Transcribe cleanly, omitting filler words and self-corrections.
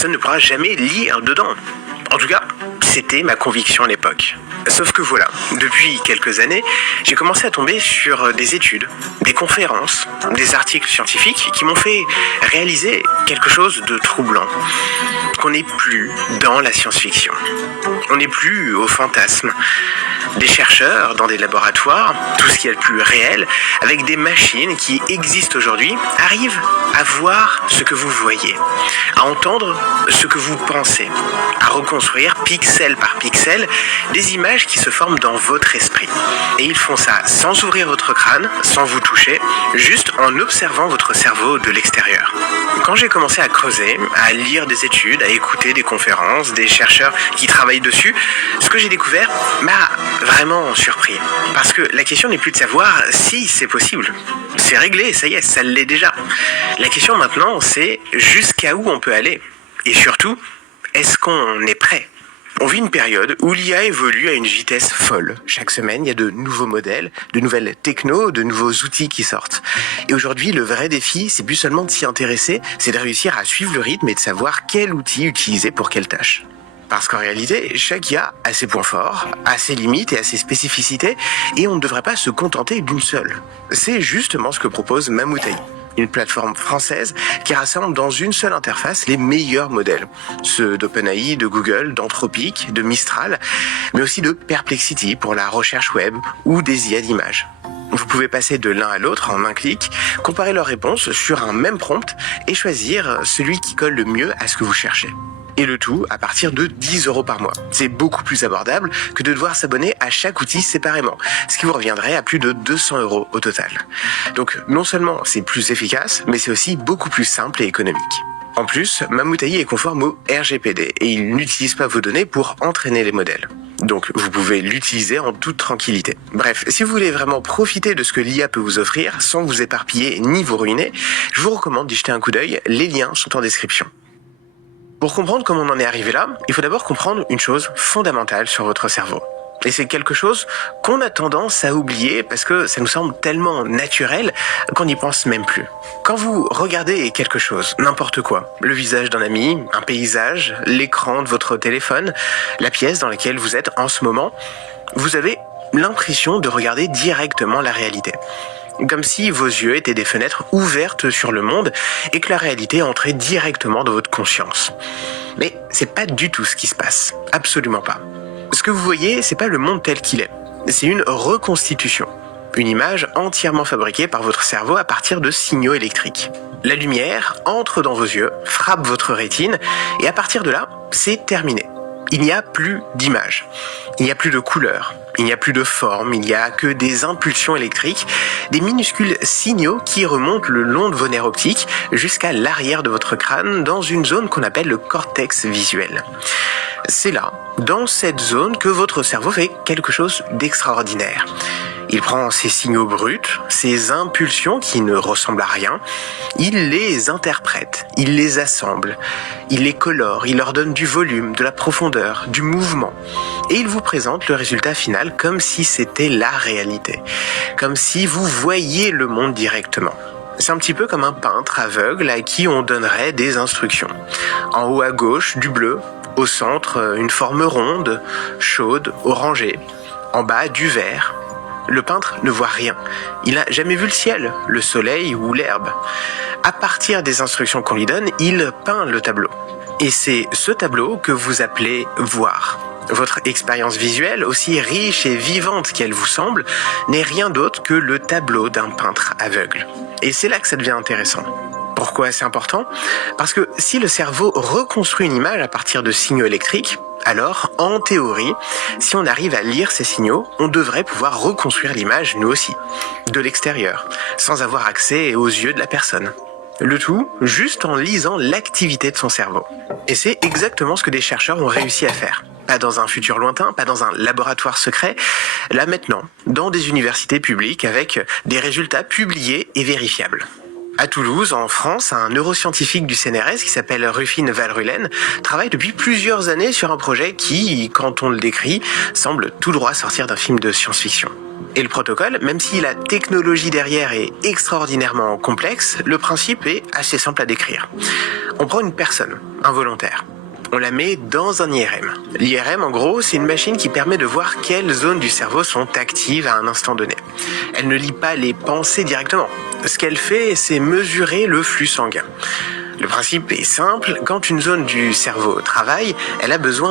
personne ne pourra jamais lire dedans. En tout cas, c'était ma conviction à l'époque. Sauf que voilà, depuis quelques années, j'ai commencé à tomber sur des études, des conférences, des articles scientifiques qui m'ont fait réaliser quelque chose de troublant. Qu'on n'est plus dans la science-fiction. On n'est plus au fantasme. Des chercheurs dans des laboratoires, tout ce qui est le plus réel, avec des machines qui existent aujourd'hui, arrivent à voir ce que vous voyez, à entendre ce que vous pensez, à reconstruire pixel par pixel des images qui se forment dans votre esprit. Et ils font ça sans ouvrir votre crâne, sans vous toucher, juste en observant votre cerveau de l'extérieur. Quand j'ai commencé à creuser, à lire des études, à écouter des conférences, des chercheurs qui travaillent dessus, ce que j'ai découvert m'a vraiment surpris. Parce que la question n'est plus de savoir si c'est possible. C'est réglé, ça y est, ça l'est déjà. La question maintenant, c'est jusqu'à où on peut aller. Et surtout, est-ce qu'on est prêt ? On vit une période où l'IA évolue à une vitesse folle. Chaque semaine, il y a de nouveaux modèles, de nouvelles technos, de nouveaux outils qui sortent. Et aujourd'hui, le vrai défi, c'est plus seulement de s'y intéresser, c'est de réussir à suivre le rythme et de savoir quel outil utiliser pour quelle tâche. Parce qu'en réalité, chaque IA a ses points forts, a ses limites et a ses spécificités, et on ne devrait pas se contenter d'une seule. C'est justement ce que propose Mammouth AI, une plateforme française qui rassemble dans une seule interface les meilleurs modèles. Ceux d'OpenAI, de Google, d'Anthropic, de Mistral, mais aussi de Perplexity pour la recherche web ou des IA d'images. Vous pouvez passer de l'un à l'autre en un clic, comparer leurs réponses sur un même prompt et choisir celui qui colle le mieux à ce que vous cherchez. Et le tout à partir de 10 € par mois. C'est beaucoup plus abordable que de devoir s'abonner à chaque outil séparément, ce qui vous reviendrait à plus de 200 € au total. Donc non seulement c'est plus efficace, mais c'est aussi beaucoup plus simple et économique. En plus, Mammouth AI est conforme au RGPD et il n'utilise pas vos données pour entraîner les modèles. Donc vous pouvez l'utiliser en toute tranquillité. Bref, si vous voulez vraiment profiter de ce que l'IA peut vous offrir sans vous éparpiller ni vous ruiner, je vous recommande d'y jeter un coup d'œil, les liens sont en description. Pour comprendre comment on en est arrivé là, il faut d'abord comprendre une chose fondamentale sur votre cerveau. Et c'est quelque chose qu'on a tendance à oublier parce que ça nous semble tellement naturel qu'on n'y pense même plus. Quand vous regardez quelque chose, n'importe quoi, le visage d'un ami, un paysage, l'écran de votre téléphone, la pièce dans laquelle vous êtes en ce moment, vous avez l'impression de regarder directement la réalité. Comme si vos yeux étaient des fenêtres ouvertes sur le monde et que la réalité entrait directement dans votre conscience. Mais c'est pas du tout ce qui se passe. Absolument pas. Ce que vous voyez, c'est pas le monde tel qu'il est. C'est une reconstitution. Une image entièrement fabriquée par votre cerveau à partir de signaux électriques. La lumière entre dans vos yeux, frappe votre rétine et à partir de là, c'est terminé. Il n'y a plus d'image, il n'y a plus de couleurs, il n'y a plus de forme, il n'y a que des impulsions électriques, des minuscules signaux qui remontent le long de vos nerfs optiques jusqu'à l'arrière de votre crâne dans une zone qu'on appelle le cortex visuel. C'est là, dans cette zone, que votre cerveau fait quelque chose d'extraordinaire. Il prend ces signaux bruts, ces impulsions qui ne ressemblent à rien, il les interprète, il les assemble, il les colore, il leur donne du volume, de la profondeur, du mouvement. Et il vous présente le résultat final comme si c'était la réalité, comme si vous voyiez le monde directement. C'est un petit peu comme un peintre aveugle à qui on donnerait des instructions. En haut à gauche, du bleu, au centre, une forme ronde, chaude, orangée, en bas, du vert. Le peintre ne voit rien. Il n'a jamais vu le ciel, le soleil ou l'herbe. À partir des instructions qu'on lui donne, il peint le tableau. Et c'est ce tableau que vous appelez voir. Votre expérience visuelle, aussi riche et vivante qu'elle vous semble, n'est rien d'autre que le tableau d'un peintre aveugle. Et c'est là que ça devient intéressant. Pourquoi c'est important ? Parce que si le cerveau reconstruit une image à partir de signaux électriques, alors, en théorie, si on arrive à lire ces signaux, on devrait pouvoir reconstruire l'image nous aussi, de l'extérieur, sans avoir accès aux yeux de la personne. Le tout, juste en lisant l'activité de son cerveau. Et c'est exactement ce que des chercheurs ont réussi à faire. Pas dans un futur lointain, pas dans un laboratoire secret, là maintenant, dans des universités publiques avec des résultats publiés et vérifiables. À Toulouse, en France, un neuroscientifique du CNRS qui s'appelle Rufin Valrulen travaille depuis plusieurs années sur un projet qui, quand on le décrit, semble tout droit sortir d'un film de science-fiction. Et le protocole, même si la technologie derrière est extraordinairement complexe, le principe est assez simple à décrire. On prend une personne, un volontaire. On la met dans un IRM. L'IRM, en gros, c'est une machine qui permet de voir quelles zones du cerveau sont actives à un instant donné. Elle ne lit pas les pensées directement. Ce qu'elle fait, c'est mesurer le flux sanguin. Le principe est simple, quand une zone du cerveau travaille, elle a besoin